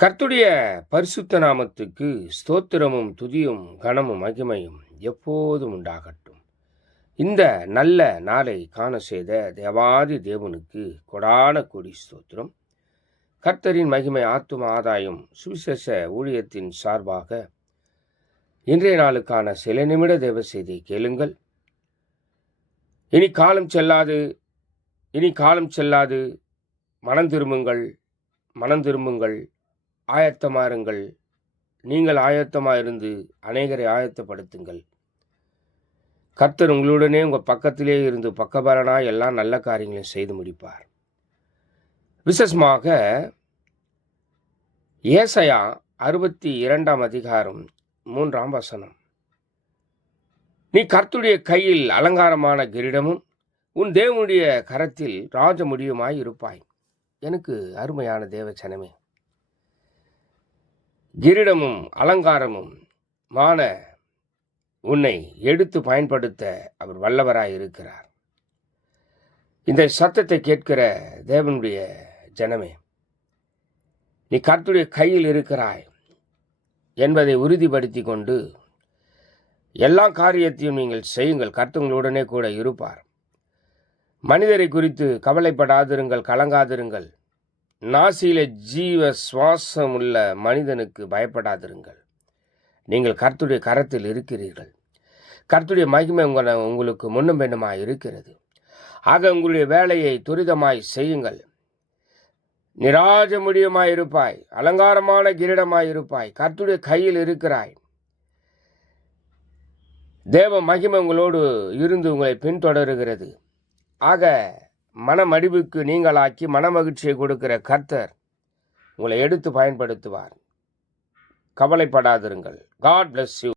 கர்த்தருடைய பரிசுத்த நாமத்துக்கு ஸ்தோத்திரமும் துதியும் கனமும் மகிமையும் எப்போதும் உண்டாகட்டும். இந்த நல்ல நாளை காண செய்த தேவாதி தேவனுக்கு கொடான கோடி ஸ்தோத்திரம். கர்த்தரின் மகிமை ஆத்தும ஆதாயம் சுவிசேஷ ஊழியத்தின் சார்பாக இன்றைய நாளுக்கான சில நிமிட தேவ செய்தியை கேளுங்கள். இனி காலம் செல்லாது, மனம் திரும்புங்கள், ஆயத்தமாருங்கள். நீங்கள் ஆயத்தமாயிருந்து அநேகரை ஆயத்தப்படுத்துங்கள். கர்த்தர் உங்களுடனே உங்கள் பக்கத்திலே இருந்து பக்கபலனாய் எல்லா நல்ல காரியங்களையும் செய்து முடிப்பார். விசேஷமாக ஏசாயா 62 அதிகாரம் 3 நீ கர்த்தருடைய கையில் அலங்காரமான கிரீடமும் உன் தேவனுடைய கரத்தில் ராஜமுடியுமாய் இருப்பாய். எனக்கு அருமையான தேவச்சனமே, கிரீடமும் அலங்காரமும் மான உன்னை எடுத்து பயன்படுத்த அவர் வல்லவராய் இருக்கிறார். இந்த சத்தத்தை கேட்கிற தேவனுடைய ஜனமே, நீ கர்த்தருடைய கையில் இருக்கிறாய் என்பதை உறுதிப்படுத்தி கொண்டு எல்லா காரியத்தையும் நீங்கள் செய்யுங்கள். கர்த்தங்களுடனே கூட இருப்பார். மனிதரை குறித்து கவலைப்படாதிருங்கள், கலங்காதிருங்கள். நாசியில ஜீவ சுவாசம் உள்ள மனிதனுக்கு பயப்படாதிருங்கள். நீங்கள் கர்த்தருடைய கரத்தில் இருக்கிறீர்கள். கர்த்தருடைய மகிமை உங்களுக்கு முன்னும் பெண்ணுமாய் இருக்கிறது. ஆக உங்களுடைய வேலையை துரிதமாய் செய்யுங்கள். நிராஜ முடியுமாய் இருப்பாய், அலங்காரமான கிரீடமாய் இருப்பாய். கர்த்தருடைய கையில் இருக்கிறாய். தேவ மகிமை உங்களோடு இருந்து உங்களை பின்தொடருகிறது. ஆக மனமடிவுக்கு நீங்களாக்கி மனமகிழ்ச்சியை கொடுக்கிற கர்த்தர் உங்களை எடுத்து பயன்படுத்துவார். கவலைப்படாதிருங்கள். God bless you.